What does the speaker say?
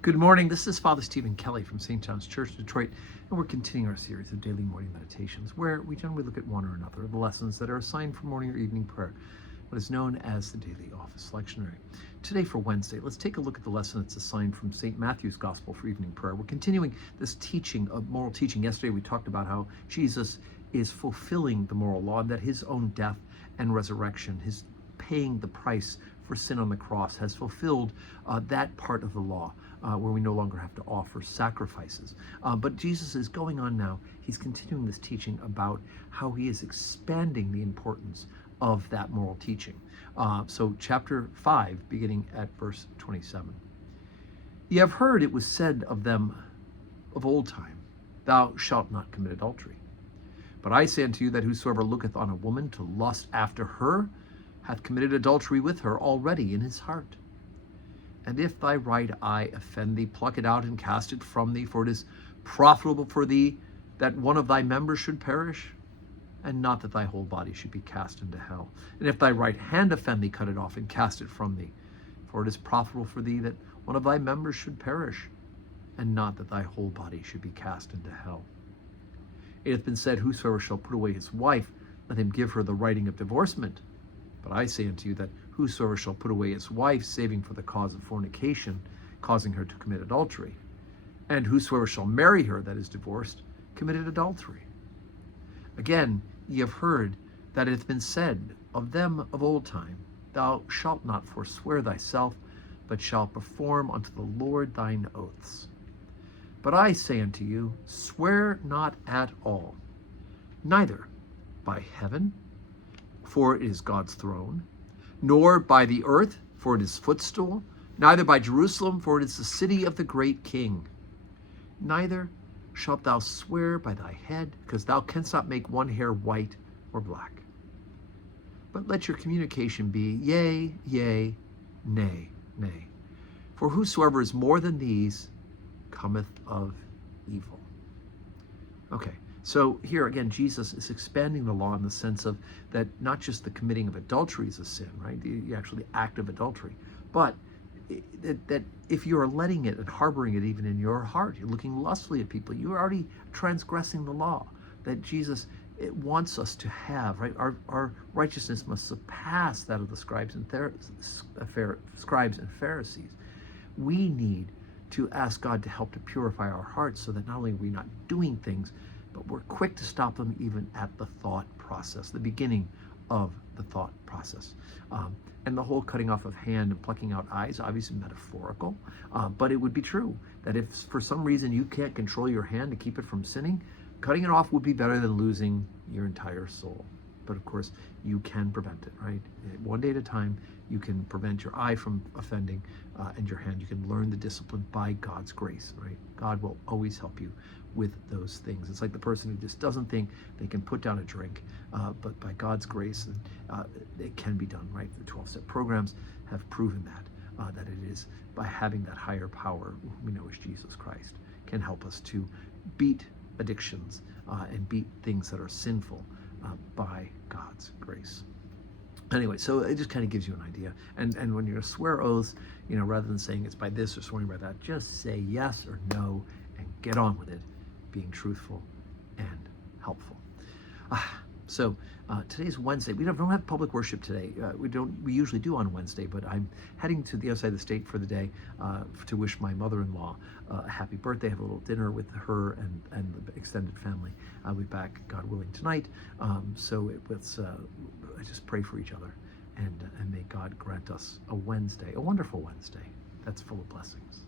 Good morning. This is Father Stephen Kelly from St. John's Church, Detroit, and we're continuing our series of daily morning meditations where we generally look at one or another of the lessons that are assigned for morning or evening prayer, what is known as the daily office lectionary. Today for Wednesday, let's take a look at the lesson that's assigned from St. Matthew's Gospel for evening prayer. We're continuing this teaching of moral teaching. Yesterday we talked about how Jesus is fulfilling the moral law and that his own death and resurrection, his paying the price for sin on the cross, has fulfilled that part of the law where we no longer have to offer sacrifices. But Jesus is going on now. He's continuing this teaching about how he is expanding the importance of that moral teaching. So chapter 5, beginning at verse 27. Ye have heard it was said of them of old time, Thou shalt not commit adultery. But I say unto you that whosoever looketh on a woman to lust after her hath committed adultery with her already in his heart. And if thy right eye offend thee, pluck it out and cast it from thee, for it is profitable for thee that one of thy members should perish, and not that thy whole body should be cast into hell. And if thy right hand offend thee, cut it off and cast it from thee, for it is profitable for thee that one of thy members should perish, and not that thy whole body should be cast into hell. It hath been said, Whosoever shall put away his wife, let him give her the writing of divorcement. But I say unto you that whosoever shall put away his wife, saving for the cause of fornication, causing her to commit adultery, and whosoever shall marry her that is divorced, committed adultery. Again, ye have heard that it hath been said of them of old time, Thou shalt not forswear thyself, but shalt perform unto the Lord thine oaths. But I say unto you, swear not at all, neither by heaven, for it is God's throne, nor by the earth, for it is footstool, neither by Jerusalem, for it is the city of the great King. Neither shalt thou swear by thy head, because thou canst not make one hair white or black. But let your communication be yea, yea, nay, nay. For whosoever is more than these cometh of evil. Okay. So here again, Jesus is expanding the law in the sense of that not just the committing of adultery is a sin, right? The actual act of adultery, but that if you are letting it and harboring it even in your heart, you're looking lustfully at people, you're already transgressing the law that Jesus wants us to have, right? Our righteousness must surpass that of the scribes and Pharisees. We need to ask God to help to purify our hearts so that not only are we not doing things, but we're quick to stop them even at the thought process, the beginning of the thought process. And the whole cutting off of hand and plucking out eyes, obviously metaphorical, but it would be true that if for some reason you can't control your hand to keep it from sinning, cutting it off would be better than losing your entire soul. But of course, you can prevent it, right? One day at a time, you can prevent your eye from offending and your hand. You can learn the discipline by God's grace, right? God will always help you with those things. It's like the person who just doesn't think they can put down a drink, but by God's grace, it can be done, right? The 12-step programs have proven that it is by having that higher power, who we know is Jesus Christ, can help us to beat addictions and beat things that are sinful by God's grace. Anyway, so it just kind of gives you an idea. And when you're going to swear oaths, rather than saying it's by this or swearing by that, just say yes or no and get on with it, being truthful and helpful. So today's Wednesday. We don't have public worship today. We usually do on Wednesday, but I'm heading to the other side of the state for the day to wish my mother-in-law a happy birthday. Have a little dinner with her and the extended family. I'll be back, God willing, tonight. So let's just pray for each other, and may God grant us a wonderful Wednesday that's full of blessings.